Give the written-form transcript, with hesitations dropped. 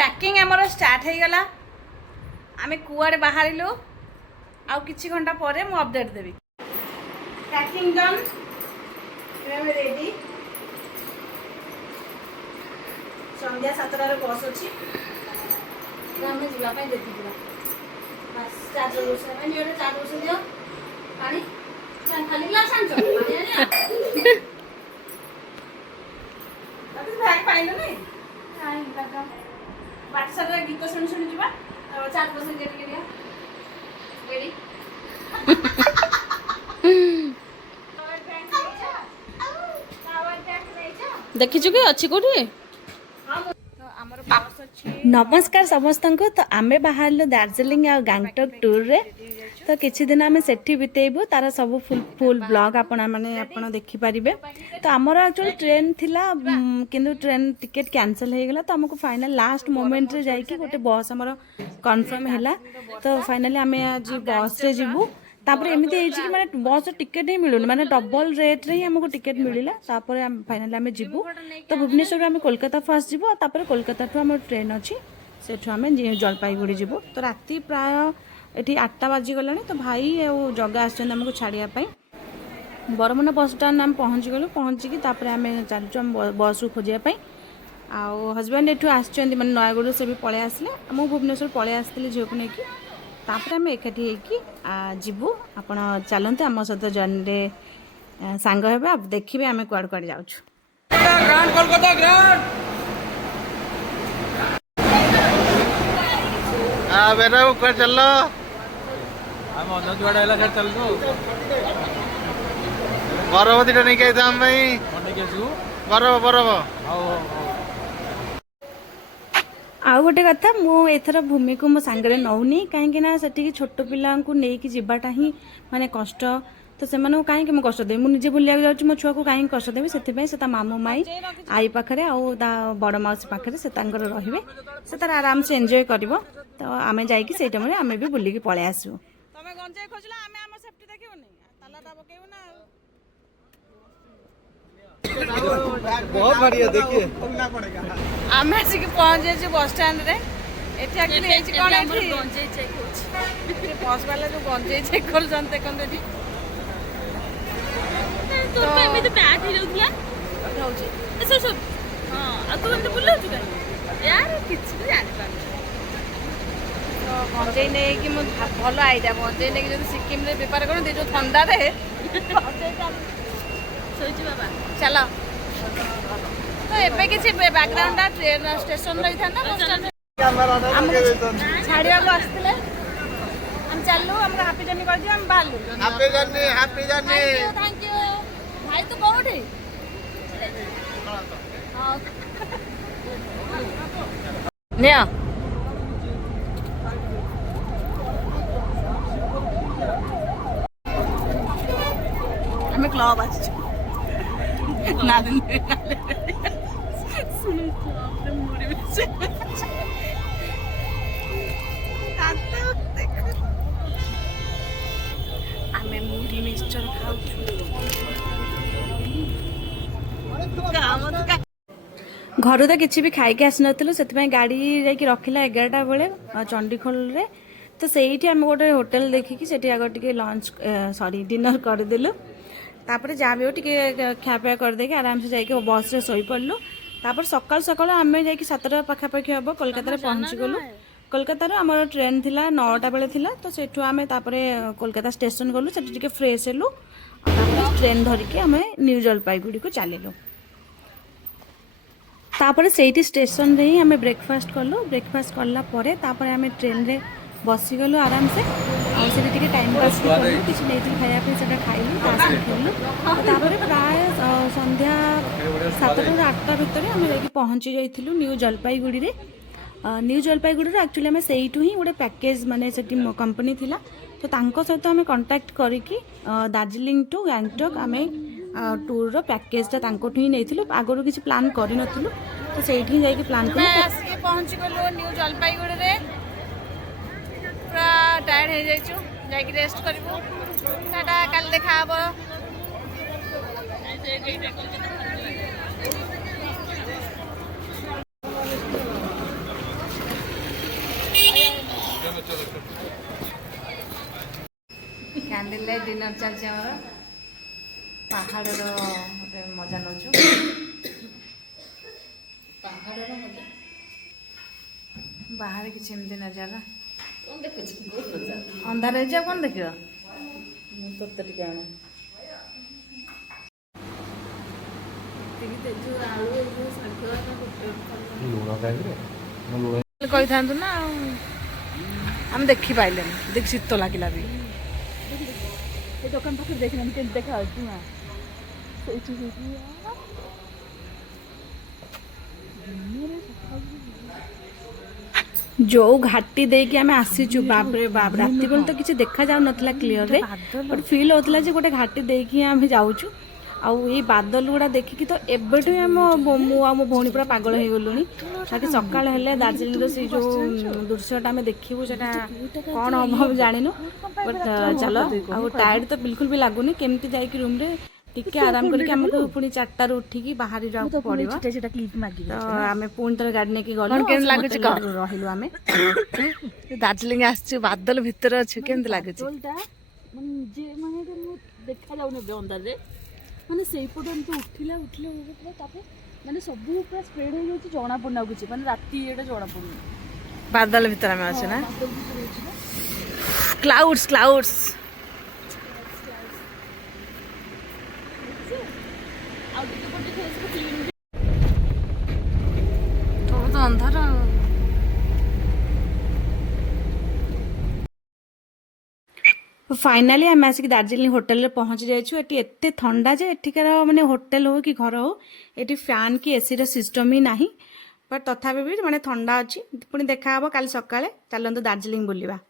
Packing आमर start हो गला आमे कुआडे बाहरिलु आउ किछि घंटा परे मु अपडेट देबी। पैकिंग डन एमे रेडी संध्या 7 रे बस अछि आमे जिला पय देती पुरा बस चार्जर से मैं ये चार्जर से दियो पानी खाली ग्लास आनछो पानी आनिया तते बैग पाइलो नै काई काका WhatsApp रे गीत सुन सुन जिबा 4% के लिया रेडी देखि चुके अछि कोठी नमस्कार समस्त को तो आमे बाहर दार्जिलिंग आ गैंगटॉक टूर रे तो किछि दिन आमे सेठी बितेबू तार सब फुल ब्लॉग आपण माने आपण देखि परिबे। तो हमर एक्चुअली ट्रेन थिला किंतु ट्रेन टिकट कैंसिल हे गेला तो हमको फाइनल लास्ट मोमेंट रे जाई कि गोटे बस हमर कंफर्म हैला तो फाइनली आमे आज बस रे जिबू तापर एमिति हे कि माने बस टिकट ही मिलुन माने डबल रेट रे ही हमको टिकट मिलिला तापर हम फाइनली आमे जिबू तो भुवनेश्वर आमे कोलकाता फर्स्ट जिबू तापर कोलकाता टू हमर ट्रेन अछि सेठु आमे जलपाईगुड़ी जिबू। तो राती प्राय एठी 8टा बाजी गलानी तो भाई और जगह आछन हमको छाड़िया पई बरमुना बस स्टैंड हम पहुंच गलु पहुंची कि तापर आमे चालचु हम बस खोजिया पई आ हस्बैंड एठु आछन माने नयगढ़ से भी पळे आसले हम भुवनेश्वर पळे आस्तिले झियो को नै कि तापर आमे एकाठी हेकी जिबू आपण चलते आम सहित जर्नी रे सांग हेबे अब देखिबे आमे कुआड कुआड जाउछु ग्रांड कोलकाता ग्रांड आ बेटा ऊपर चल लो हम अन्न जुआड़ा हला घर चल दो बरबती टा नहीं के हम भाई मने केसु बरब आओ आउ गोटे कथा मु एथर भूमि को मो सांगरे नौनी कहीं ना सेठी छोट पिला को नेकी जिबाटा ही माने कष्ट तो से माने कहीं मु कष्ट देबी मु निजे बुलिया जाउची मो छुआ को कहीं कष्ट देबी सेति पई से ता मामू माई आई पाखरे आउ ता बड़ माउसी पाखरे से तांकर रहिबे से तार आराम से एन्जॉय करबो। तो आमे जाई कि सेटा में आमे भी बुली के पळे आसु तमे गंजे खोजला आमे हमर सेफ्टी देखिबो नै तालाटा बकेबो ना बहुत बढ़िया देखिए खोलना पड़ेगा। आमे आसिक पहुंच जे बस स्टैंड रे एठी आके नै छि कोन एठी गंजे चेक होछि बस वाला जो गंजे चेक कर जानते कोन एठी तो एमे तो बैग ही रहउतला होछि ऐसे सब हां आ तू एंत बुल्लो छु यार किछ भी जानि पार तो गंजे नै कि मो भलो आइडिया गंजे नै कि जदि सिक्किम रे व्यापार करू दे जो ठंडा रे सोइछि बाबा चलो तो एबे किछि बैकग्राउंड ट्रेन स्टेशन रही था ना बस स्टैंड हम छाड़िया को आस्तिले हम चललु हमरा हैप्पी जर्नी कर दियो हम बाहरलु हैप्पी जर्नी थैंक यू भाई तू कोठी निया हमें क्लब आछि ना दिन सुनो क्लब मोरे बिचे काता देखो आमे मुढ़ी मिक्सचर खाउछु घर तो किसी भी खाई आसी नु से गाड़ी जाकि रखिला 11टा बेले चंडीखोल रे तो सही आम गोटे होटेल देखिकी से आगे टे लंच सॉरी डिनर करदेलु तापर जहाँ भी हो खापा करदे आराम से जाकि बस रे सोई पड़लु तापर सकाल सकाल आम जा 7टा पाखापाखि हम कोलकाता पहुँची गलु कोलकाता आम ट्रेन थिला 9टा बेले थिला तो सेठू आम कोलकाता स्टेशन गलु से टिके फ्रेश हेलु ट्रेन धरिकी आम न्यू जलपाईगुड़ी को चलिलु तापर सेठी स्टेशन रे ही आम ब्रेकफास्ट कलु ब्रेकफास्ट कला परे तापर आम ट्रेन रे बसी गलु आराम से और से टिके टाइम पास कलु किछि नेति खाया पे सेटा खाइलु तास खेलु तापर प्राय संध्या 7टा ରୁ 8टा भितर आम जाकि पहुंची जाइथिलु न्यू जलपाईगुड़ी रे न्यू जलपाईगुड़ी रे एक्चुअली आम सेइटु ही गोटे पैकेज माने सेठी कंपनी थिला तो तांको सहित आम कांटेक्ट करिकी दार्जिलिंग टू गैंगटॉक आम टूर रो पैकेज ता तांको ही नेथिलु आगरो किछि प्लान करि नथिलु तो सेठी जाकि प्लान करि आसके पहुंची गलो न्यू जलपाईगुड़ी रे पूरा टायर्ड हो जाइछु जाकि रेस्ट करबो टाटा काल देखा हबो କ୍ୟାଣ୍ଡେଲ ଲାଇଟ୍ ଡିନର ଚାଲିଛି ଆମର ପାହାଡ଼ର ଗୋଟେ ମଜା ନେଉଛୁ ବାହାରେ କିଛି ଏମିତି ନଜାରା ଅନ୍ଧାର ହେଇଛି ଆଉ କ'ଣ ଦେଖିବ ତୋତେ ଟିକେ ଆଣେ କହିଥାନ୍ତୁ ନା ଆଉ ଆମେ ଦେଖିପାରିଲେନି ଦେଖି ଶୀତ ଲାଗିଲା ବି ଏ ଦୋକାନ ପାଖରେ ଦେଖିନାହାନ୍ତି କେମିତି ଦେଖା ଯାଉଛି ମା ଯୋଉ ଘାଟି ଦେଇକି ଆମେ ଆସିଛୁ ବାପରେ ବାପ ରାତି ବେଳେ ତ କିଛି ଦେଖା ଯାଉନଥିଲା କ୍ଲିୟରରେ ବଟ୍ ଫିଲ୍ ହଉଥିଲା ଯେ ଗୋଟେ ଘାଟି ଦେଇକି ଆମେ ଯାଉଛୁ ଆଉ ଏଇ ବାଦଲ ଗୁଡ଼ା ଦେଖିକି ତ ଏବେଠୁ ମୁଁ ଆଉ ମୋ ଭଉଣୀ ପୁରା ପାଗଳ ହେଇଗଲୁଣି ବାକି ସକାଳ ହେଲେ ଦାର୍ଜିଲିଂର ସେଇ ଯୋଉ ଦୃଶ୍ୟଟା ଆମେ ଦେଖିବୁ ସେଟା କ'ଣ ହବ ଆମେ ଜାଣିନୁ ବଟ୍ ଚାଲ ଆଉ ଟାୟାର୍ଡ ତ ବିଲକୁଲ ବି ଲାଗୁନି କେମିତି ଯାଇକି ରୁମ୍ରେ ଟିକେ ଆରାମ କରିକି ଆମକୁ ପୁଣି 4ଟାରୁ ଉଠିକି ବାହାରି ଯିବାକୁ ପଡ଼ିବ ତ ଆମେ ପୁଣି ଥରେ ଗାଡ଼ି ନେଇକି ଗଲୁ କେମିତି ଲାଗୁଛି ରହିଲୁ ଆମେ ଦାର୍ଜିଲିଂ ଆସିଛୁ ବାଦଲ ଭିତରେ ଅଛୁ କେମିତି ଲାଗୁଛି ଦେଖାଯାଉନି ଏବେ ଅନ୍ଦାଜରେ ମାନେ ସେଇପଟେ ଏମିତି ଉଠିଲା ତାପରେ ମାନେ ସବୁ ପୁରା ସ୍ପ୍ରେଡ୍ ହେଇଯାଉଛି ଜଣା ପଡୁନି ଆଉ କିଛି ମାନେ ରାତି ଏଇଟା ଜଣା ପଡୁନି ବାଦଲ ଭିତରେ ଆମେ ଅଛୁ ନା କ୍ଲାଉଡ୍ସ କ୍ଲାଉଡ୍ସ ଆଉ ଟିକେ ପଟେ ଫେସକୁ କ୍ଲିନ୍ ସବୁ ତ ଅନ୍ଧାର फाइनाली आम आसिक दार्जिलिंग होटेल पहुँची जाइछु एटी एते ठंडा जे एठिकार माने होटेल हो कि घर हो एटी फैन कि एसी रो सिस्टम ही नाही बट तथापि भी माने ठंडा अच्छी पुणी देखा काली सकाळे चलंतु दार्जिलिंग बुलिबा।